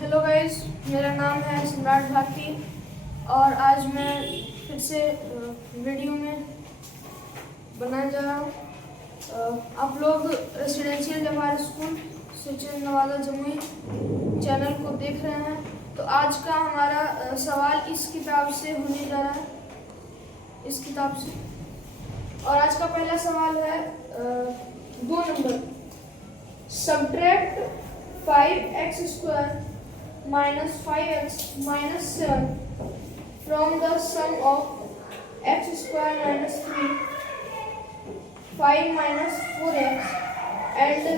Hello guys, मेरा नाम है सम्राट भारती और आज मैं फिर से वीडियो में बनाने जा रहा हूँ। आप लोग residential Jawahar school Sachin Nawada Jamui channel को देख रहे हैं। तो आज का हमारा सवाल इस किताब से होने जा रहा है, इस किताब से। और आज का पहला सवाल है 2 number, subtract 5x² minus 5x minus 7 from the sum of x² minus 3, 5 minus 4x and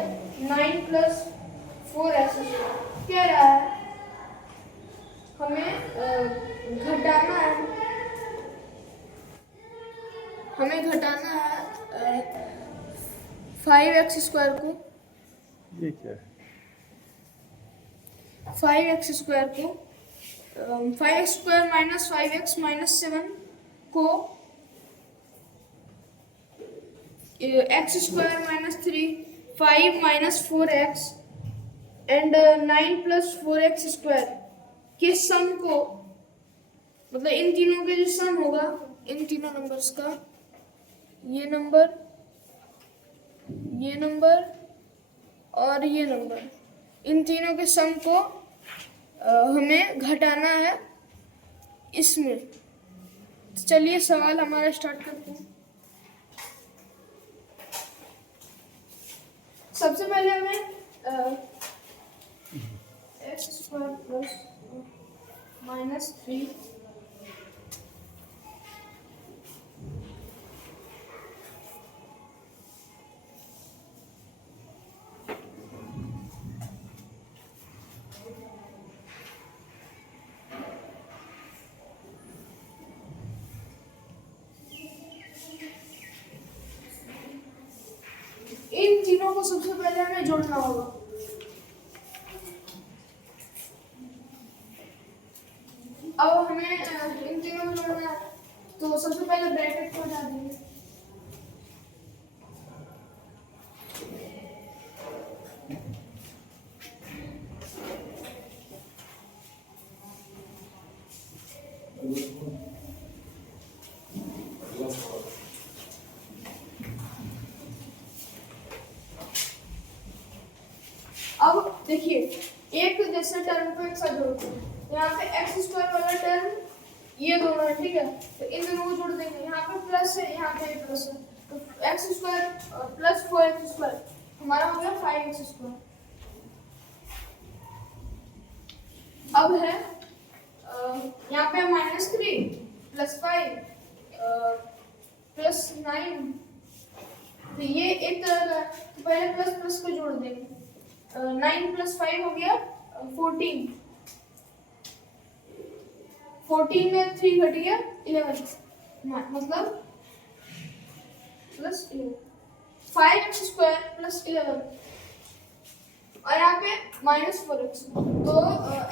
9 plus 4x²। कह रहा है हमें घटाना है 5x² को, ये क्या है? 5x² को 5x² माइनस 5x माइनस 7 को x² minus 3, 5 minus 4x and 9 plus 4x² के सम को, मतलब इन तीनों के जो सम होगा, इन तीनों नंबर्स का, ये नंबर और ये नंबर, इन तीनों के सम को हमें घटाना है इसमें। तो चलिए सवाल हमारा स्टार्ट करते हैं। सबसे पहले हमें x² प्लस माइनस 3 इन तीनों को सबसे पहले हमें जोड़ना होगा। अब हमें इन तीनों को जोड़ना है, तो सबसे पहले ब्रैकेट को हटा देंगे। अब देखिए, एक जैसे टर्म को एक साथ जोड़ते हैं। यहाँ पे x² वाला टर्म ये दोनों है, ठीक है, तो इन दोनों को जोड़ देंगे। यहाँ पे प्लस है, यहाँ पे प्लस है, तो x² प्लस 4x² हमारा हो गया 5x²। अब है यहाँ पे -3 प्लस 5 प्लस 9, तो ये एक तरह का, तो पहले प्लस प्लस को जोड़ देंगे। 9 प्लस 5 हो गया 14, 14 में 3 घट गया 11, मतलब प्लस 11, 5x² प्लस 11 और यहाँ पे -4x। तो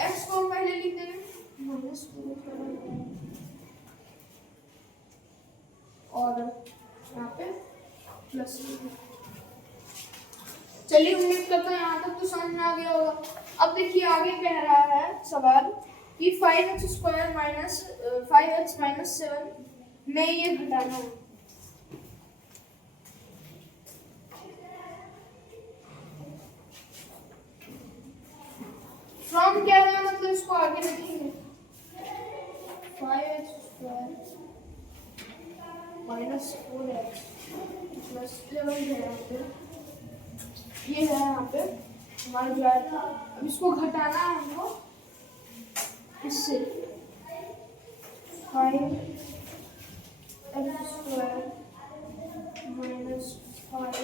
x को हम पहले लिख देंगे -4 और यहाँ पे प्लस। चलिए उम्मीद करता हूँ यहाँ तक तो समझ में आ गया होगा। अब देखिए आगे कह रहा है सवाल कि 5x² माइनस 5x माइनस 7 में ये घटाना है। फ्रॉम क्या है, मतलब इसको आगे लिखेंगे 5x² माइनस 4x प्लस 11 है यहाँ पे, ये है यहाँ पे हमारा जो है। अब इसको घटाना है हमको इससे, 5x² माइनस 5x,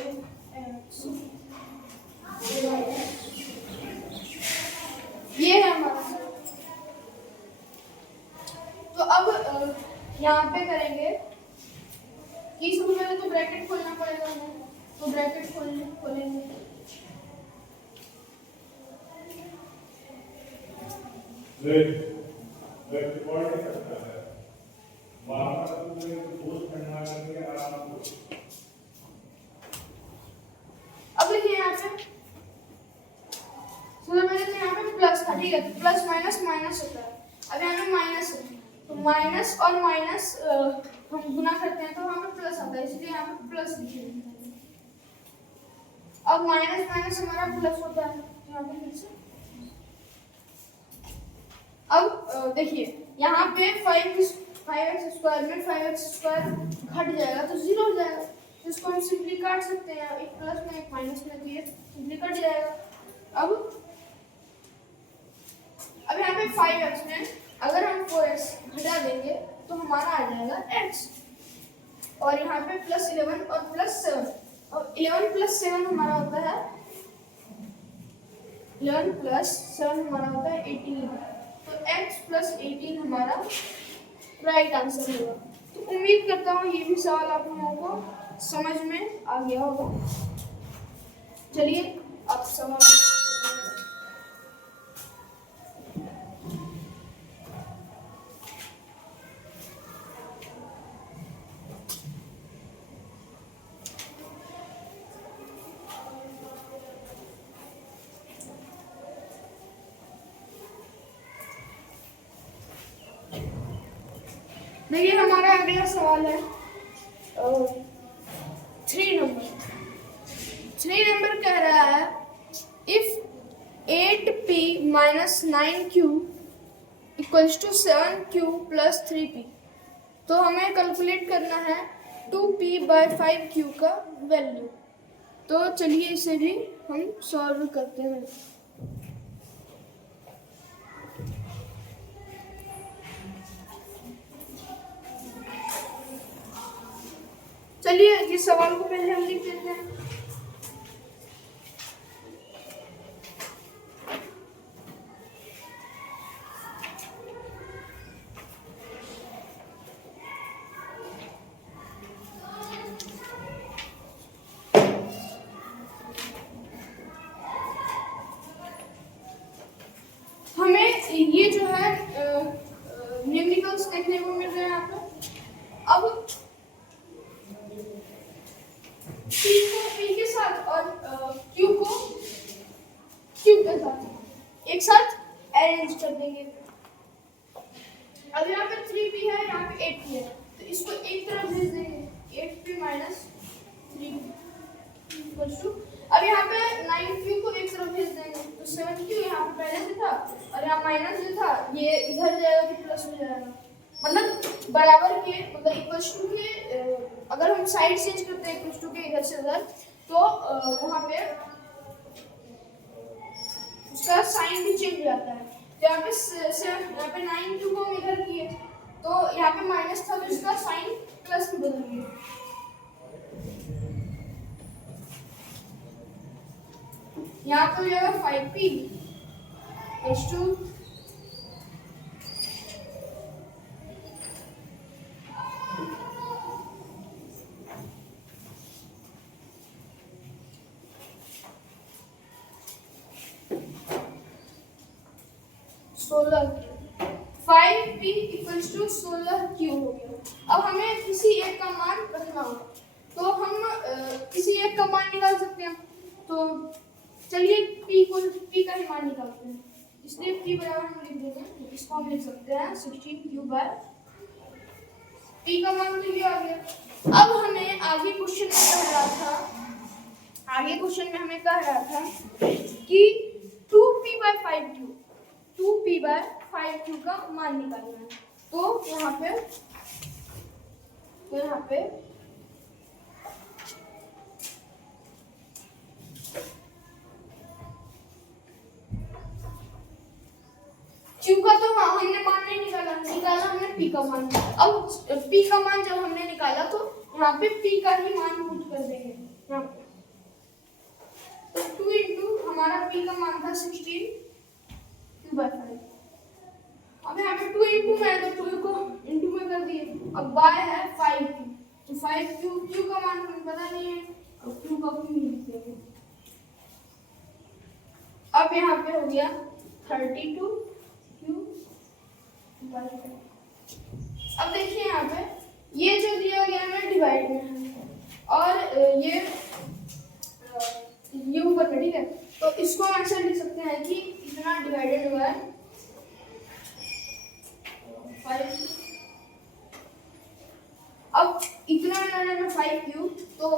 ये है हमारा। तो अब यहाँ पे करेंगे कि सबसे पहले तो ब्रैकेट खोलना पड़ेगा हमें, तो ब्रैकेट खोलेंगे। अब देखिए यहाँ पे सबसे पहले तो यहाँ पे प्लस था, ठीक है, तो प्लस माइनस माइनस होता है। अब यहाँ पे माइनस है, तो माइनस और माइनस हम गुना करते हैं तो वहाँ पे प्लस आता है, इसलिए यहाँ पे प्लस लिखेंगे। अब माइनस माइनस हमारा प्लस होता है, यहाँ पे फिर से। अब देखिए यहाँ पे 5x स्क्वायर में 5x स्क्वायर घट जाएगा तो 0 हो जाएगा, तो इसको हम सिंपली काट सकते हैं, एक प्लस में एक माइनस में, तो ये सिंपली कट जाएगा। अब यहाँ पे 5x में अगर हम 4x घटा देंगे तो हमारा आ जाएगा x, और यहाँ पे प्लस 11 और प्लस 7, और 11 प्लस 7 हमारा होता है 11 प्लस 7 हमारा होता है 18, तो x प्लस 18 हमारा राइट आंसर होगा। तो उम्मीद करता हूँ ये भी सवाल आप लोगों को समझ में आ गया होगा। चलिए अब सवाल देखिए, हमारा अगला सवाल है 3 नंबर कह रहा है if 8p minus 9q equals to 7q plus 3p, तो हमें कैलकुलेट करना है 2p बाय 5q का वैल्यू। तो चलिए इसे भी हम सॉल्व करते हैं। चलिए इस सवाल को पहले हम लिख देते हैं। हमें ये जो है न्यूमेरिकल्स देखने को मिल रहे हैं यहाँ पे। अब P को P के साथ और Q को Q के साथ एक साथ अरेंज कर देंगे। अब यहाँ पे 3p है, यहाँ पे 8p है, तो इसको एक तरफ भेज देंगे, 8p माइनस 3p। अब यहाँ पे 9q को एक तरफ भेज देंगे, तो 7q यहाँ पे पहले से था, और यहाँ माइनस जो था ये इधर जाएगा कि प्लस हो जाएगा, मतलब बराबर के, मतलब इक्वल्स टू के, अगर हम साइड चेंज करते हैं इक्वल्स टू के इधर से उधर, तो वहाँ पे उसका साइन भी चेंज हो जाता है। तो यहाँ पे 9q को हम इधर किए, तो यहाँ पे माइनस था तो इसका साइन प्लस में बदल गया। यहाँ पर हो जाएगा 5p equals to 16, 5p equals to 16q हो गया। अब हमें किसी एक का मान रखना होगा, तो हम किसी एक का मान निकाल सकते हैं। तो चलिए p का ही मान निकालते हैं, इसलिए p बराबर हम लिख देंगे, तो इसको हम लिख सकते हैं 16q बाय p का मान तो ये आ गया। अब हमें आगे क्वेश्चन में कह रहा था कि 2p bye 5q, 2p bye 5q का मान निकालना है। तो यहाँ पे q का तो हमने मान नहीं निकाला हमने p का मान। अब p का मान जब हमने निकाला तो यहाँ पे p का ही मान पुट कर देंगे यहाँ पे। तो 2 इंटू हमारा p का मान था 16q बाय 5। अब यहाँ पे 2 इंटू में, तो 2 को इंटू में कर दिए। अब बाय है 5q, तो 5q का मान हमें पता नहीं है, अब q का q लिख देंगे। अब यहाँ पे हो गया 32q बाय 5। अब देखिए यहाँ पे ये जो दिया गया है डिवाइड में है, और ये ऊपर में, ठीक है, तो इसको हम ऐसे लिख सकते हैं कि इतना डिवाइडेड है 5। अब इतना मैंने 5 क्यूब तो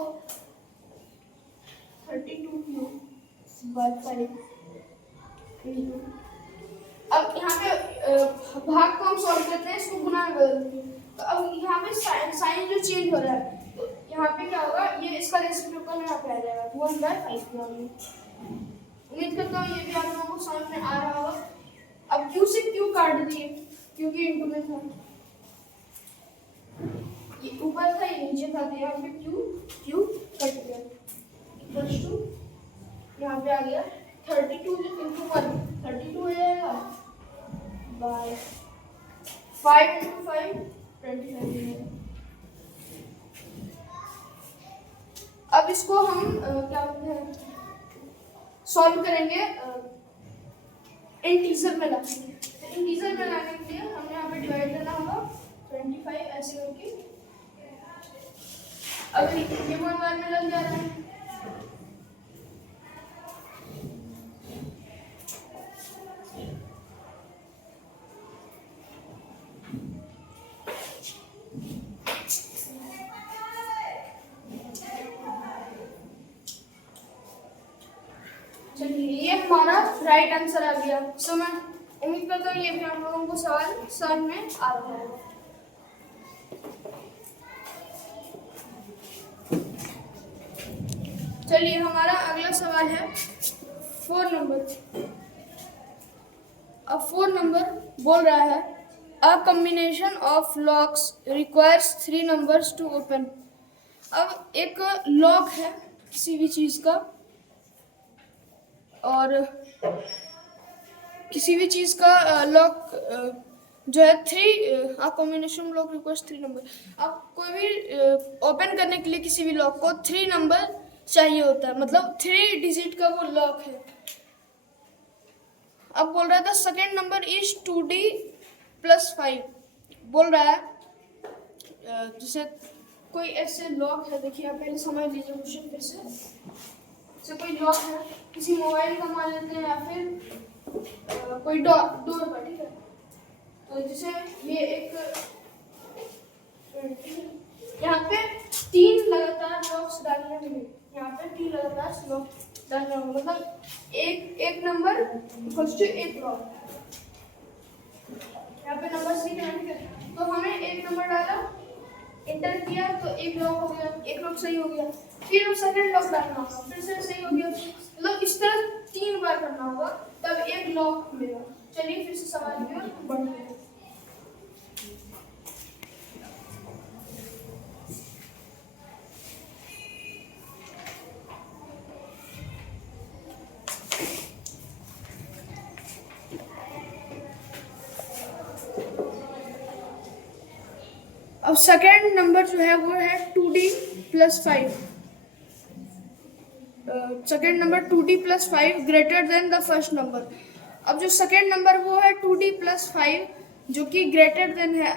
32 क्यूब बाय 5। अब यहाँ पे भाग को हम सॉल्व करते हैं, इसको गुना में बदलते हैं। तो अब यहाँ पे साइन जो चेंज हो रहा है, तो यहाँ पे क्या होगा, ये इसका रेसिप्रोकल यहाँ पे आ जाएगा 1/5। उम्मीद करता हूँ ये भी आप लोगों को समझ में आ रहा होगा। अब क्यू से क्यू काट दिए क्योंकि इनटू में था, ये ऊपर था ये नीचे था, तो यहाँ पे क्यू कट गया इक्वल्स टू यहाँ पे आ गया 32 इंटू 1 32 हो जाएगा बाय 5 इंटू 5 25। अब इसको हम क्या बोलते हैं सॉल्व करेंगे इंटीजर में लाने। इंटीजर में लाने के लिए हमें यहाँ पे डिवाइड करना होगा 25 ऐसे करके। अब ये 1 बार में लग जा रहा है, चलिए ये हमारा राइट आंसर आ गया। सो मैं उम्मीद करता हूँ ये भी आप लोगों को सवाल समझ में आ रहा होगा। चलिए हमारा अगला सवाल है 4 नंबर। अब 4 नंबर बोल रहा है a combination of locks requires 3 numbers to open. अब एक लॉक है किसी भी चीज का, और किसी भी चीज का लॉक जो है 3 कॉम्बिनेशन लॉक रिक्वायर्स 3 नंबर। अब कोई भी ओपन करने के लिए किसी भी लॉक को 3 नंबर चाहिए होता है, मतलब 3 डिजिट का वो लॉक है। अब बोल रहा था सेकेंड नंबर इज 2D + 5। बोल रहा है जैसे कोई ऐसे लॉक है, देखिए आप पहले समझ लीजिए क्वेश्चन फिर से। जैसे कोई लॉक है किसी मोबाइल का मान लेते हैं, या फिर कोई डोर का, ठीक है। तो जैसे ये एक यहाँ पे 3 लगातार लॉक्स डालने होंगे, यहाँ पे 3 लगातार लॉक डालने होंगे, मतलब एक नंबर इक्वल्स टू एक लॉक। यहाँ पे नंबर सीख रहे हैं, तो हमें एक नंबर डाला, इंटर किया तो एक लॉक हो गया, एक लॉक सही हो गया, फिर सेकंड लॉक डालना होगा, फिर से सही हो गया, मतलब इस तरह 3 बार करना होगा तब एक लॉक मिलेगा। चलिए फिर से सवाल की ओर बढ़ते हैं। अब सेकेंड नंबर जो है वो है 2D + 5। Second number 2D + 5 greater than the first number. अब जो सेकेंड नंबर वो है 2D + 5 जो कि ग्रेटर देन है,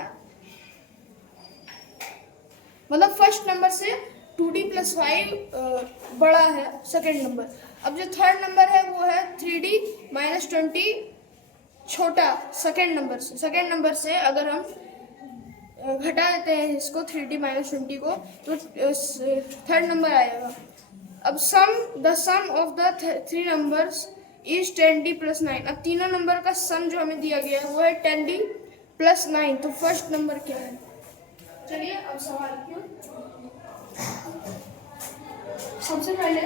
मतलब फर्स्ट नंबर से 2D + 5 बड़ा है सेकेंड नंबर। अब जो थर्ड नंबर है वो है 3D - 20 छोटा सेकेंड नंबर से। सेकेंड नंबर से अगर हम घटा देते हैं इसको 3D - 20 को, तो थर्ड नंबर आएगा। अब the sum of the 3 numbers is 10D + 9। अब तीनों नंबर का सम जो हमें दिया गया है वो है 10D + 9। तो फर्स्ट नंबर क्या है? चलिए अब सवाल क्यों, सबसे पहले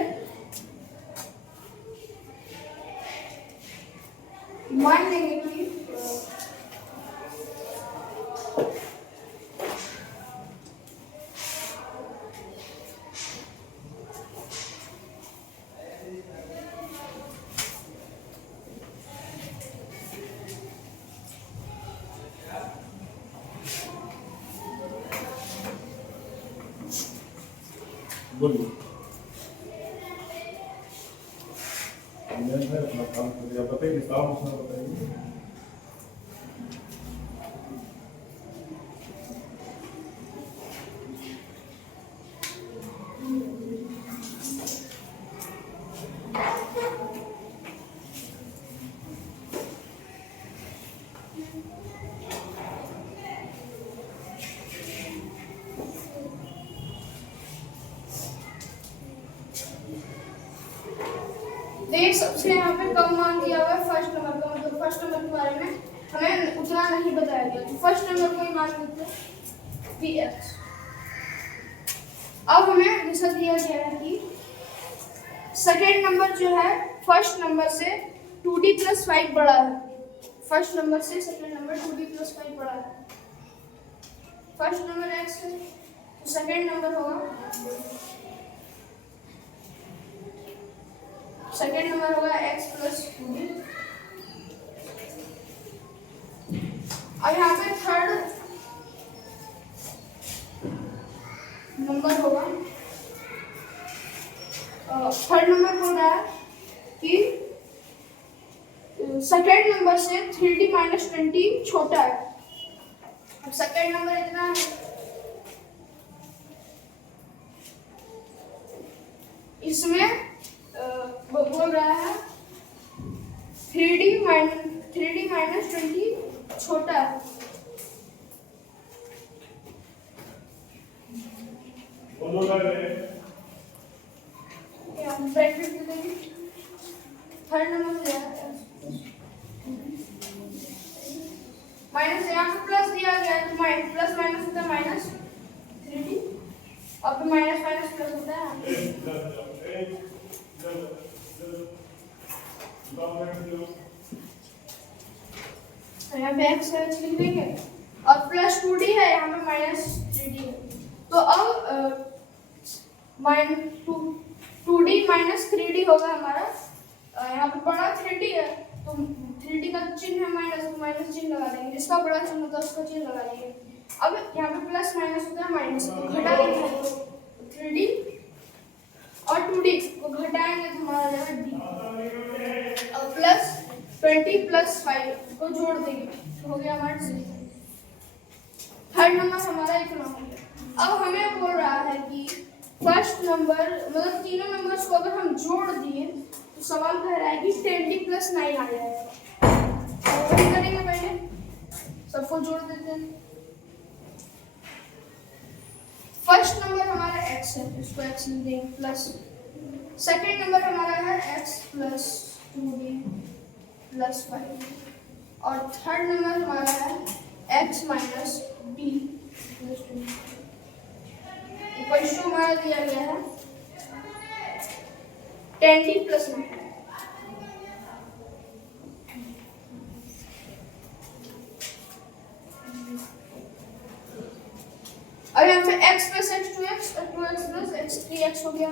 मान लेंगे कि बोलिए। अपना काम करिए, बताइए काम उसमें बताइए। सबसे यहाँ पे कम मान दिया हुआ है फर्स्ट नंबर का, मतलब फर्स्ट नंबर के बारे में हमें उतना नहीं बताया गया, तो फर्स्ट नंबर को ही मान लेते हैं px। अब हमें जैसा दिया गया है कि सेकेंड नंबर जो है फर्स्ट नंबर से 2d + 5 बड़ा है, फर्स्ट नंबर से सेकेंड नंबर 2d + 5 बड़ा है। फर्स्ट नंबर x है तो सेकेंड नंबर होगा, सेकेंड नंबर होगा x + 2d। और यहाँ पे थर्ड नंबर होगा, थर्ड नंबर हो रहा है कि सेकेंड नंबर से 3d - 20 छोटा है। अब सेकेंड नंबर इतना है, इसमें बोल रहा है 3d - 20 छोटा है। ब्रैकेट दे देंगे, थर्ड नंबर दिया है माइनस, यहाँ पे प्लस दिया गया है तो प्लस माइनस होता है -3d, और फिर माइनस माइनस प्लस होता है। यहाँ पे x लिख देंगे और प्लस 2d है, यहाँ पे -3d है। तो अब -2d - 3d होगा हमारा, यहाँ पे बड़ा 3d है तो 3d का चिन्ह है माइनस, तो माइनस चिन्ह लगा देंगे, जिसका बड़ा चिन्ह होता है उसका चिन्ह लगा देंगे। अब यहाँ पे प्लस माइनस होता है माइनस, तो घटाएंगे तो 3d और 2d को घटाएंगे तो हमारा जाएगा d, और प्लस 20 + 5 को जोड़ देंगे तो हो गया हमारा 3। थर्ड नंबर हमारा इतना हो गया। अब हमें बोल रहा है कि फर्स्ट नंबर मतलब तीनों नंबर्स को अगर हम जोड़ दिए तो सवाल कह रहा है कि 10d + 9 आ जाएगा। तो वही करेंगे, पहले सबको जोड़ देते हैं। फर्स्ट नंबर हमारा x है, इसको x लिख देंगे प्लस, सेकेंड नंबर हमारा है x + 2d + 5, और थर्ड नंबर हमारा है x - b + 2। इक्वल टू हमारा दिया गया है 10d + 9। अब यहाँ पे x + x 2x और 2x + x 3x हो गया,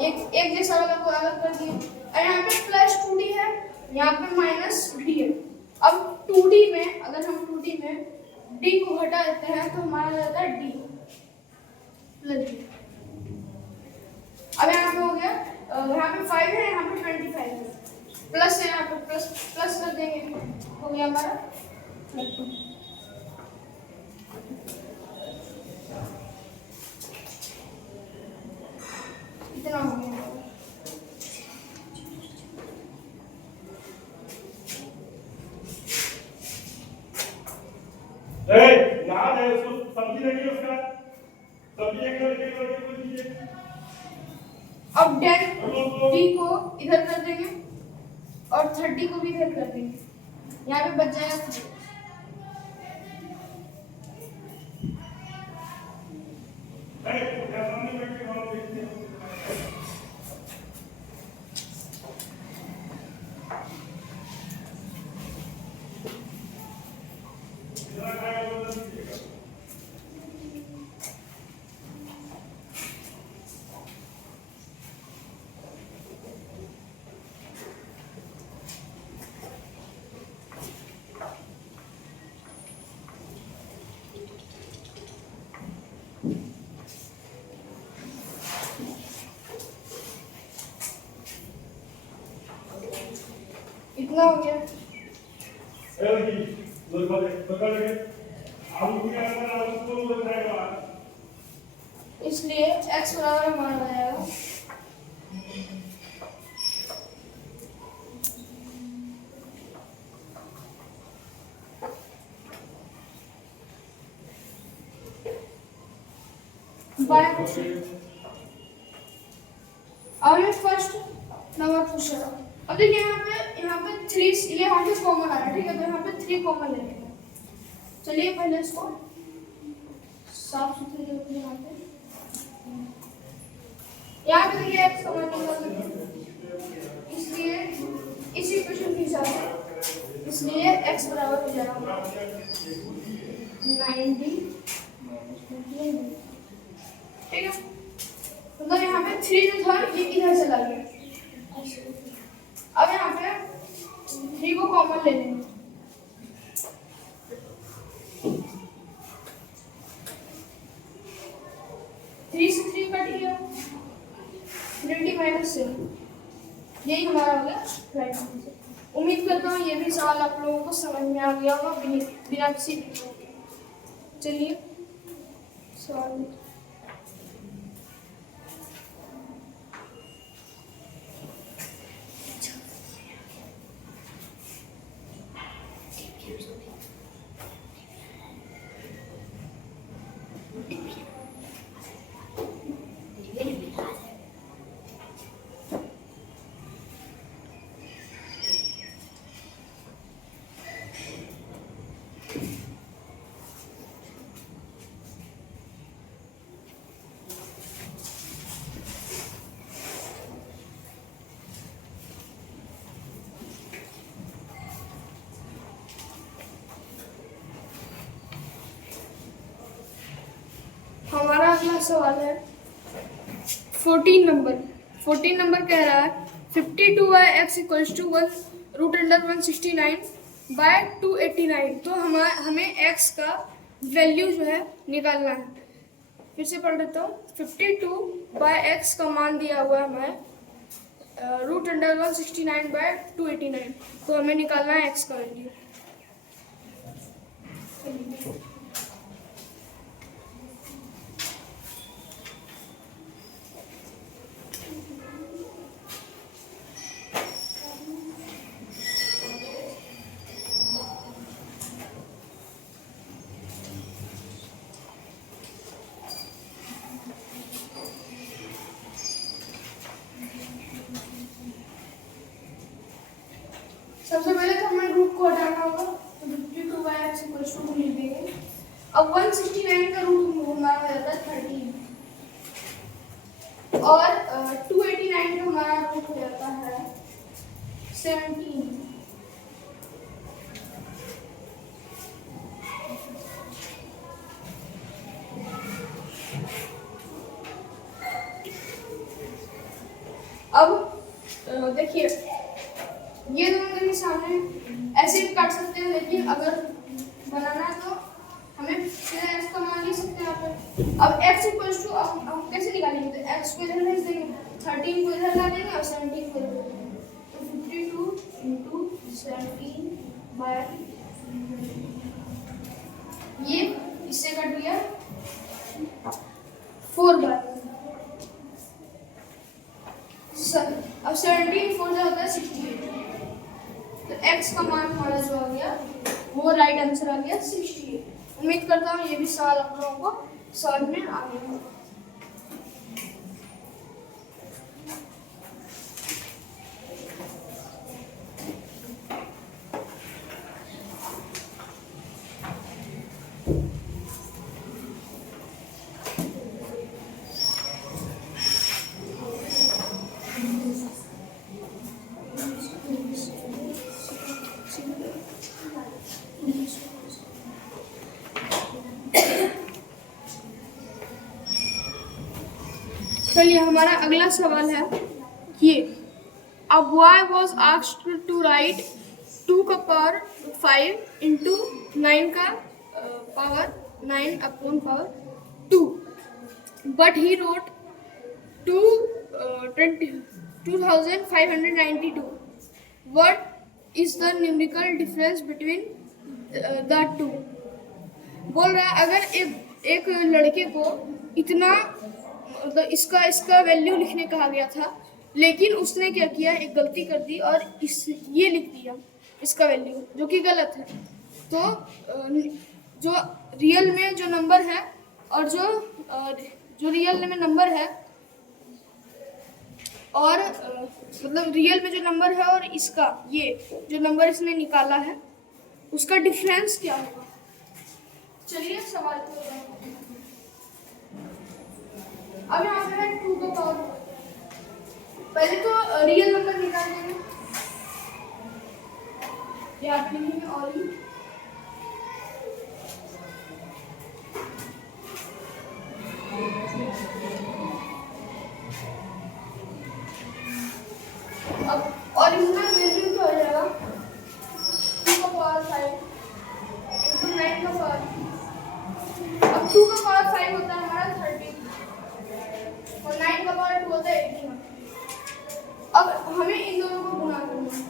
एक जैसा वाला को अलग कर दिया। और यहाँ पे प्लस 2d है, यहाँ पे -d है। अब 2d में अगर हम 2d में d को घटा देते हैं तो हमारा जाता है d + d। अब यहाँ पे हो गया, यहाँ पे 5 है, यहाँ पे 25 है, प्लस है, यहाँ पे प्लस कर देंगे, हो गया हमारा +2। इतना हो गया। याद है उसको सब्जी लगी उसका, सब्जी एक बोल दीजिए। अब 10d को इधर कर देंगे और 30 को भी इधर कर देंगे, यहाँ पे बच जाएगा 3। इतना हो गया। इसलिए x बराबर हमारा आएगा और फर्स्ट खुश रहो। अब देखिए यहाँ पे 3 ये यहाँ पे कॉमन आ रहा है, ठीक है, तो यहाँ पे 3 कॉमन ले लेंगे। चलिए पहले इसको साफ सुथरे रखते हैं। यहाँ पे देखिए x कॉमन निकाल, इसलिए इस इक्वेशन के हिसाब से इसलिए x बराबर हो जाएगा 90, ठीक है। मतलब यहाँ पे 3 जो था ये इधर चला गया। अब यहाँ पे 3 को कॉमन ले लेंगे। 3 से 3 कट गया, 3t माइनस 7, यही हमारा हो गया राइट आंसर। उम्मीद करता हूँ ये भी सवाल आप लोगों को समझ में आ गया होगा बिना किसी। चलिए सवाल हमारा अगला सवाल है 14 नंबर कह रहा है 52x = 1√169/289। तो हमें x का वैल्यू जो है निकालना है। फिर से पढ़ देता हूँ। 52/x का मान दिया हुआ है हमें √169/289। तो हमें निकालना है x का वैल्यू। सबसे पहले तो हमें ग्रुप को हटाना होगा, तो 52/x = 2 लिख देंगे। अब 169 का रूट हमारा हो जाता है 13 और 289 का हमारा रूट हो जाता है 17। अब देखिए ये दोनों के सामने ऐसे भी काट सकते हैं, लेकिन अगर बनाना है तो हमें x का मान लिख सकते हैं यहाँ पे। अब x = हम कैसे निकालेंगे, तो x को इधर भेज देंगे, 13 को इधर ला देंगे और 17 को इधर। तो 52 × 17 ये इससे कट गया 4/। अब 17 4 से होता है 68। तो x का मान हमारा जो आ गया वो राइट आंसर आ गया 68। उम्मीद करता हूँ ये भी सवाल आप लोगों को समझ में आ गया होगा। चलिए हमारा अगला सवाल है ये। A boy was asked to write 2 का पावर 5 into 9 का power 9/2, but he wrote 2592. What is the numerical difference between the two? बोल रहा है अगर एक लड़के को इतना मतलब इसका वैल्यू लिखने कहा गया था, लेकिन उसने क्या किया, एक गलती कर दी और ये लिख दिया इसका वैल्यू, जो कि गलत है। तो जो रियल में जो नंबर है और जो रियल में नंबर है और मतलब रियल में जो नंबर है और इसका ये जो नंबर इसने निकाला है उसका डिफरेंस क्या होगा। चलिए सवाल को अब यहाँ पे है 2 का पावर। पहले तो रियल नंबर निकाल देंगे, यहाँ पे लिखेंगे और अब ओरिजिनल वैल्यू क्या हो जाएगा 2 का पावर 5 तो 9 का पावर। अब 2 का पावर 5 होता है हमारा 30 और 9 का पावर 2 होता है 18। अब हमें इन दोनों को गुणा करना है।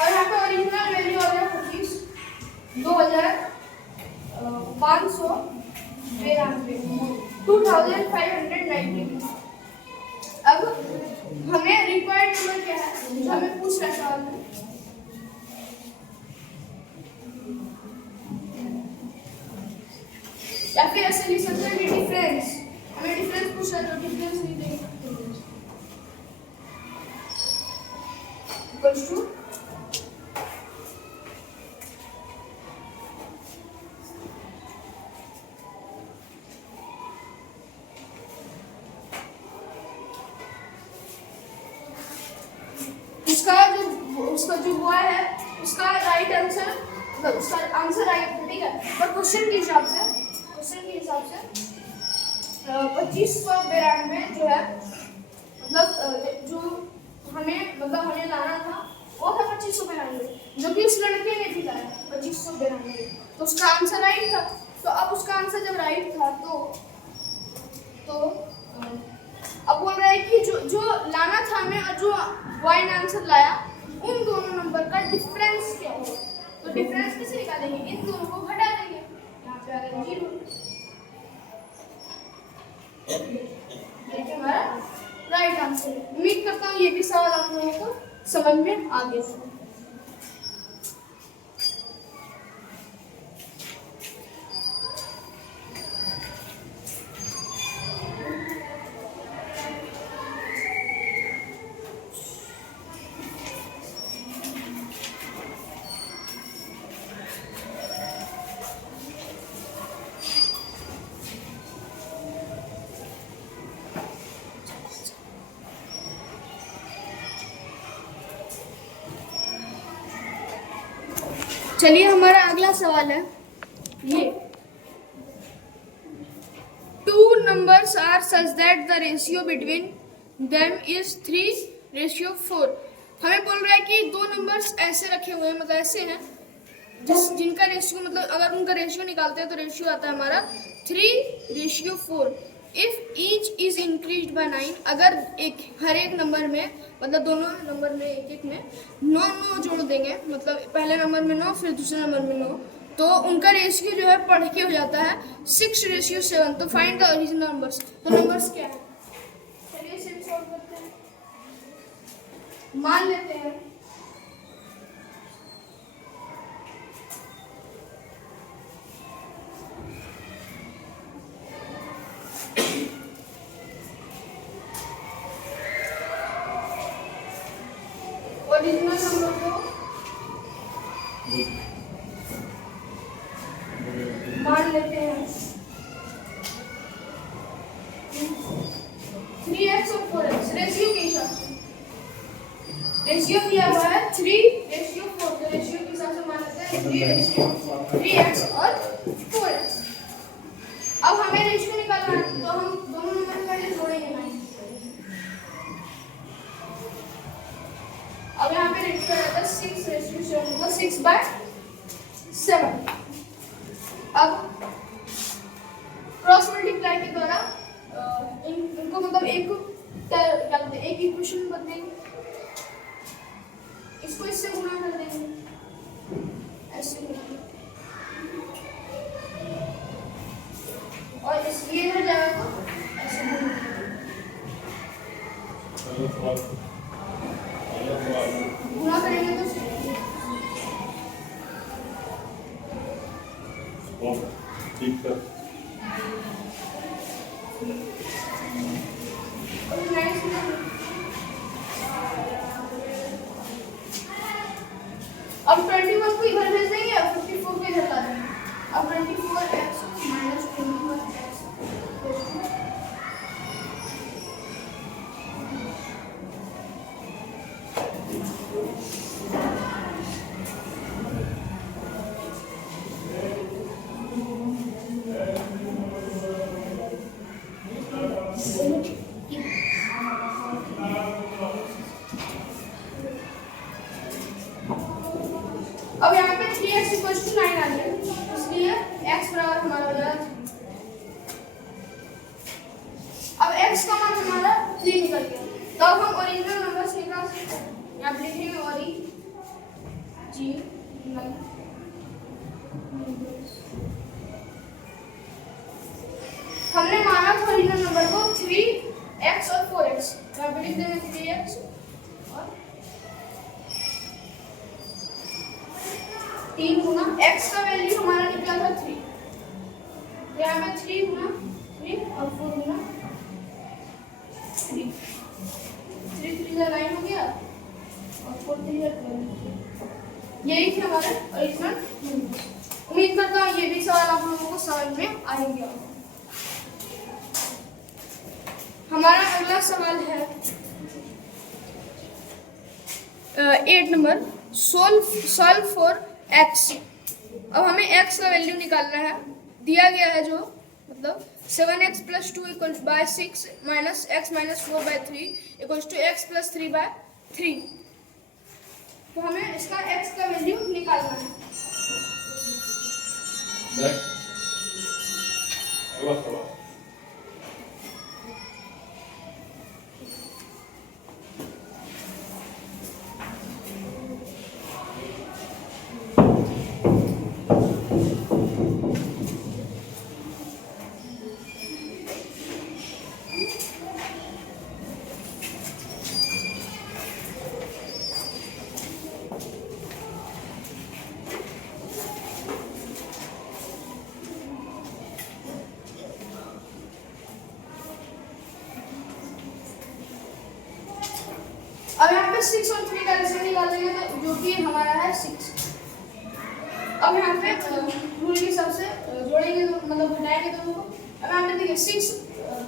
और यहाँ पे ओरिजिनल वैल्यू हो गया 25 2590। अब हमें रिक्वायर्ड नंबर क्या है जो हमें पूछ रहा है सवाल में। या फिर ऐसे लिख सकते हैं कि डिफरेंस, हमें डिफरेंस पूछ रहा है तो डिफरेंस लिख देंगे इक्वल्स टू उसका जो हुआ है उसका राइट आंसर मतलब उसका आंसर राइट है, ठीक है। पर क्वेश्चन के हिसाब से 2592 जो है मतलब जो हमें लाना था वो था 2592, जो कि उस लड़के ने भी लाया 2592, तो उसका आंसर राइट था। तो अब उसका आंसर जब राइट था तो अब बोल रहा है कि जो लाना था हमें और जो बॉय ने आंसर लाया उन दोनों नंबर का डिफरेंस क्या होगा। तो डिफरेंस कैसे निकालेंगे, इन दोनों को घटा देंगे, यहाँ पे आ गया 0। देखिए हमारा राइट आंसर। उम्मीद करता हूँ ये भी सवाल आप लोगों को समझ में आ गया। चलिए हमारा अगला सवाल है ये, 2 numbers are such that the ratio between them is 3:4। हमें बोल रहा है कि 2 नंबर्स ऐसे रखे हुए हैं, मतलब ऐसे हैं जिनका रेशियो मतलब अगर उनका रेशियो निकालते हैं तो रेशियो आता है हमारा 3:4। If each is increased by 9, अगर हर एक नंबर में मतलब दोनों नंबर में एक में 9 जोड़ देंगे, मतलब पहले नंबर में 9 फिर दूसरे नंबर में 9, तो उनका रेशियो जो है पढ़ के हो जाता है 6:7। तो फाइंड द ओरिजिनल नंबर्स। तो नंबर्स क्या है, चलिए इसे भी सॉल्व करते हैं। मान लेते हैं ओरिजिनल नंबर को मान लेते हैं 3x और 4x रेशियो के हिसाब से। रेशियो किया हुआ है 3:4, तो रेशियो के हिसाब से मान लेते हैं 3x और 4x। अब हमें रेशियो निकालना है तो हम दोनों नंबर पहले जोड़ेंगे 9। अब यहाँ पे रेशियो रहता है 6:7, मतलब 6/7। अब क्रॉस मल्टीप्लाई के द्वारा इनको मतलब एक इक्वेशन में बदलेंगे, इसको इससे गुणा कर देंगे ऐसे। और इसलिए इधर जाएगा तो ऐसे घूम गुणा करेंगे तो ठीक है। अब 21 को इधर भेज देंगे और 54 को इधर ला देंगे। अब 24x माइनस 21x अब यहाँ पे 3x = 9 आ गया, इसलिए x बराबर हमारा हो जाएगा 3। अब x का मान हमारा 3 निकल गया, तो अब हम ओरिजिनल नंबर से निकाल सकते हैं। यहाँ पे लिखेंगे हमने माना था ओरिजिनल नंबर को 3x और 4x, यहाँ पे लिख देंगे 3x और 3 गुना x का वैल्यू हमारा निकला था 3, तो यहाँ पे 3 गुना 3 और 4 गुना 3, 3 3 का 9 हो गया और 4 3 का 12। यही थे हमारे ओरिजिनल नंबर। उम्मीद करता हूँ ये भी सवाल आप लोगों को समझ में आएंगे। हमारा अगला सवाल है 8 नंबर, सॉल्व फॉर x। अब हमें x का वैल्यू निकालना है, दिया गया है जो मतलब 7x + 2 = 6 माइनस x - 4/3 = x + 3/3। तो हमें इसका x का वैल्यू निकालना है। अब यहाँ पे 6 और 3 का रेशियो निकालेंगे तो जो कि हमारा है 6। अब यहाँ पे रूल के हिसाब से जोड़ेंगे तो मतलब घटाएंगे दोनों को। अब यहाँ पे देखिए 6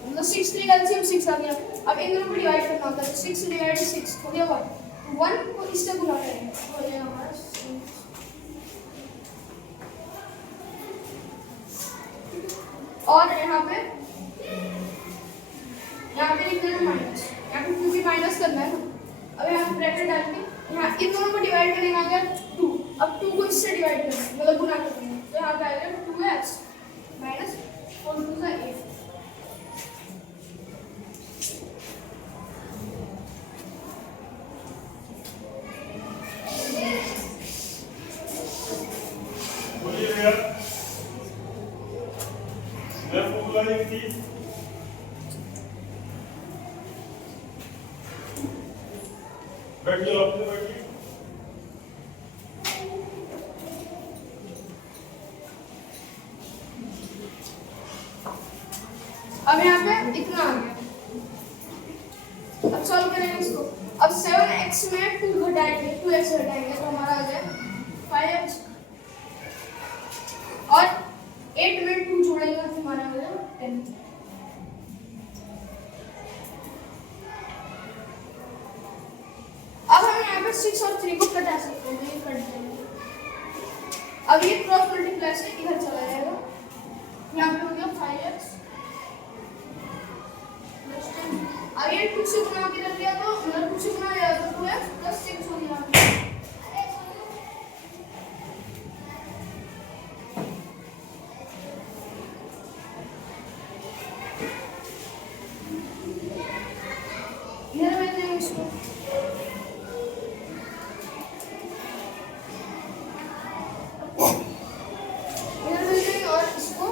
मतलब 6 3 का रेशियो 6 आ गया। अब इन दोनों को डिवाइड करना होता है, 6 / 6 हो गया 1 को इससे गुणा करेंगे हो जाएगा हमारा 6। और यहाँ पे लिख देना माइनस, यहाँ पे क्योंकि माइनस करना है ना। अब यहाँ ब्रैकेट डाल के यहाँ इन दोनों को डिवाइड करने आ गया 2। अब 2 को इससे डिवाइड करना है मतलब गुना करना है, तो यहाँ पे आएगा 2x माइनस 4 2 का 8। बोलिए भैया, मैं फॉर्मूला लिख दी। बैठिए आप, बैठिए। अब यहाँ पे इतना आ गया। अब सॉल्व करेंगे इसको। अब 7x में 2 घटाएंगे, 2x घटाएंगे तो हमारा आ जाए 5x और 8 में 2 जोड़ेंगे तो हमारा आ जाए 10। अब हम यहाँ पे 6 और 3 को घटा सकते हैं, ये कट देंगे। अब ये क्रॉस मल्टीप्लाई से इधर चला जाएगा, यहाँ पे हो गया 5x। अब ये 2 से गुणा कर दिया तो मतलब 2 से गुणा किया तो 2x + 6 हो गया। इधर भेज देंगे इसको। इधर भेज देंगे और इसको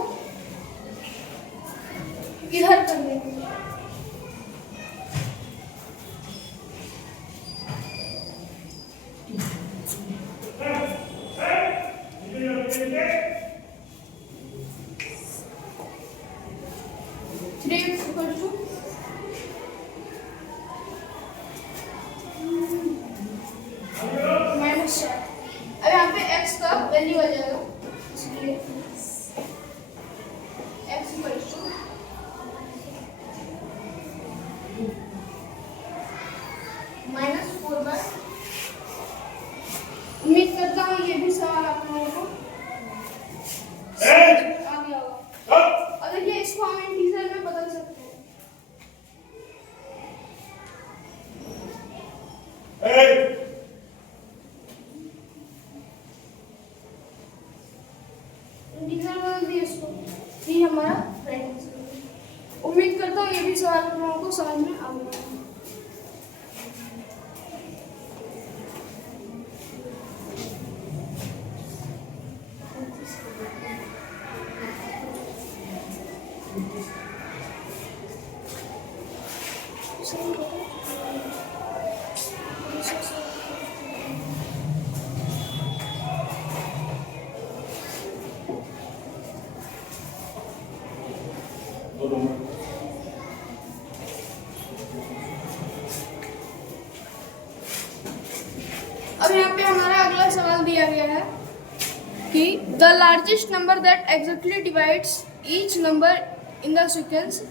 -4/। उम्मीद करता हूँ ये भी सवाल आप लोगों को आ गया होगा। और देखिए इसको हम इंटीजर में बदल सकते हैं। इंटीजर बदल दिए इसको, ये हमारा राइट आंसर। उम्मीद करता हूँ ये भी सवाल आप लोगों को समझ में आ गया। अब यहाँ पे हमारा अगला सवाल दिया गया है कि the largest number that exactly divides each number in the sequence.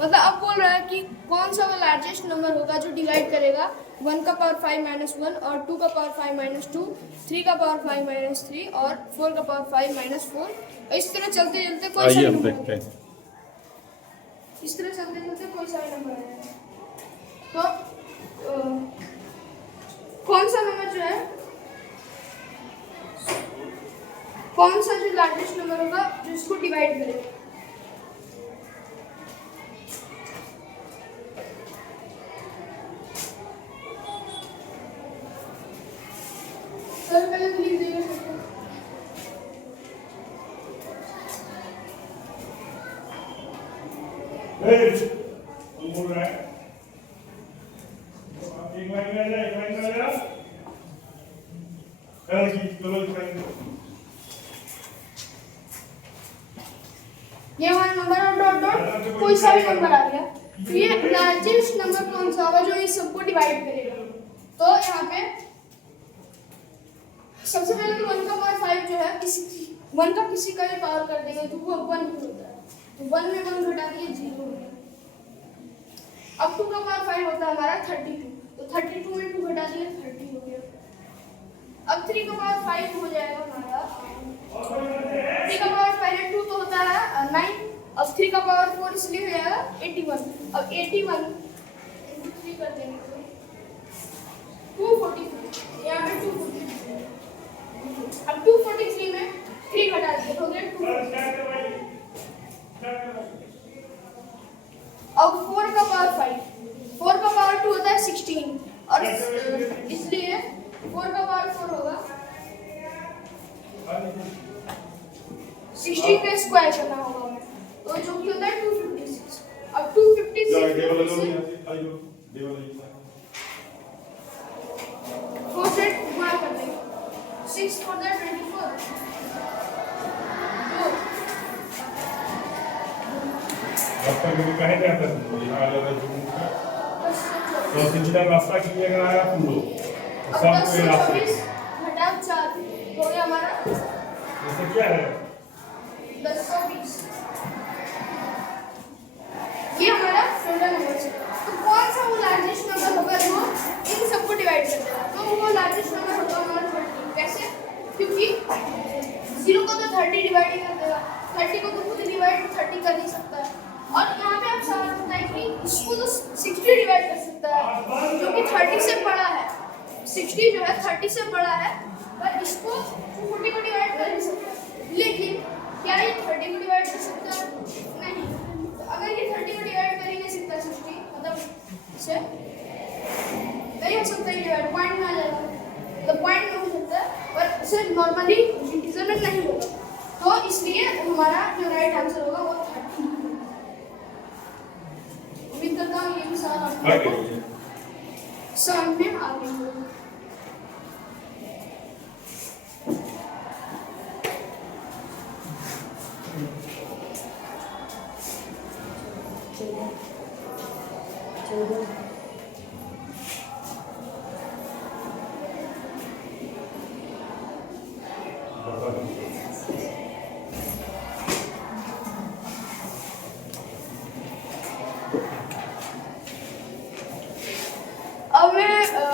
मतलब अब बोल रहा है कि कौन सा वो लार्जेस्ट नंबर होगा जो डिवाइड करेगा 1 का पावर 5 - 1 और 2 का पावर 5 - 2, 3 का पावर 5 - 3 और 4 का पावर 5 - 4। इस तरह चलते चलते कोई सा नंबर देखते हैं। इस तरह चलते चलते कोई सा नंबर आएगा। तो कौन सा नंबर जो है, कौन सा जो लार्जेस्ट नंबर होगा जो इसको डिवाइड करेगा। पहले तो लिख देगा। बोल रहा है एक लाइन में आ जा, एक लाइन में आ जा। चलो ये हमारा नंबर और डॉट डॉट कोई सा भी नंबर आ गया। तो ये लार्जेस्ट नंबर कौन सा होगा जो इस सबको डिवाइड करेगा। तो यहाँ पे सबसे पहले तो 1 का पावर 5 जो है किसी 1 का किसी का भी पावर कर देंगे तो वो 1 होता है। तो 1 में 1 घटा दिए 0 हो गया। अब 2 का पावर 5 होता है हमारा 32, तो 32 में 2 घटा दिए 30 हो गया। अब 3 का पावर 5 हो जाएगा हमारा 3 का पावर पहले 2 तो होता है 9। अब 3 का पावर 4 इसलिए हो जाएगा 81। अब 81 into 3 कर देंगे तो 243, यहाँ पे 243। अब 243 में 3 घटा दिए हो गया 2। अब 4 का पावर 5, 4 का पावर 2 होता है 16 और इसलिए 4 का पावर 4 होगा 16 का स्क्वायर करना होगा हमें, तो जो कि होता है 256। अब 256 4 से गुणा कर देंगे, 6 4 24। कहे जाता तो सीधा रास्ता क्लियर कराया तुम लोग सब कोई रास्ता घटा 4 हो गया हमारा। जैसे क्या है 1020, ये हमारा टोटल नंबर है। तो कौन सा वो लार्जेस्ट नंबर होगा जो इन सबको डिवाइड कर देगा। तो वो लार्जेस्ट नंबर होगा हमारा 30। कैसे? क्योंकि 0 को तो 30 डिवाइड ही कर देगा, 30 को तो खुद डिवाइड 30 कर नहीं सकता है। और यहाँ पे आप सवाल होता है कि इसको तो 60 डिवाइड कर सकता है जो कि 30 से बड़ा है। 60 जो है 30 से बड़ा है, पर इसको 40 को डिवाइड कर नहीं सकता। लेकिन क्या ये 30 को डिवाइड कर सकता है? नहीं। तो अगर ये 30 को डिवाइड कर ही नहीं सकता 60, मतलब इसे नहीं हो सकता डिवाइड, पॉइंट में आ जाएगा। तो पॉइंट में हो सकता है पर इसे नॉर्मली इंटीजर में नहीं होगा। तो इसलिए हमारा जो राइट आंसर होगा वो 30। उम्मीद करता हूँ ये भी सवाल आपको समझ में आ गया होगा। अब मैं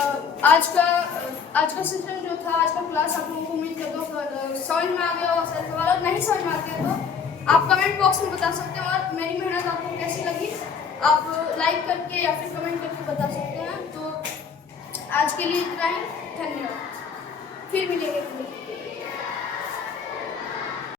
आज का सेशन जो था, आज का क्लास आप लोगों को उम्मीद करता हूँ समझ में आ गया और सारे सवाल, और नहीं समझ में आते हैं तो आप कमेंट बॉक्स में बता सकते हैं, और मेरी मेहनत आपको कैसी लगी आप लाइक करके या फिर कमेंट करके बता सकते हैं। तो आज के लिए इतना ही, धन्यवाद।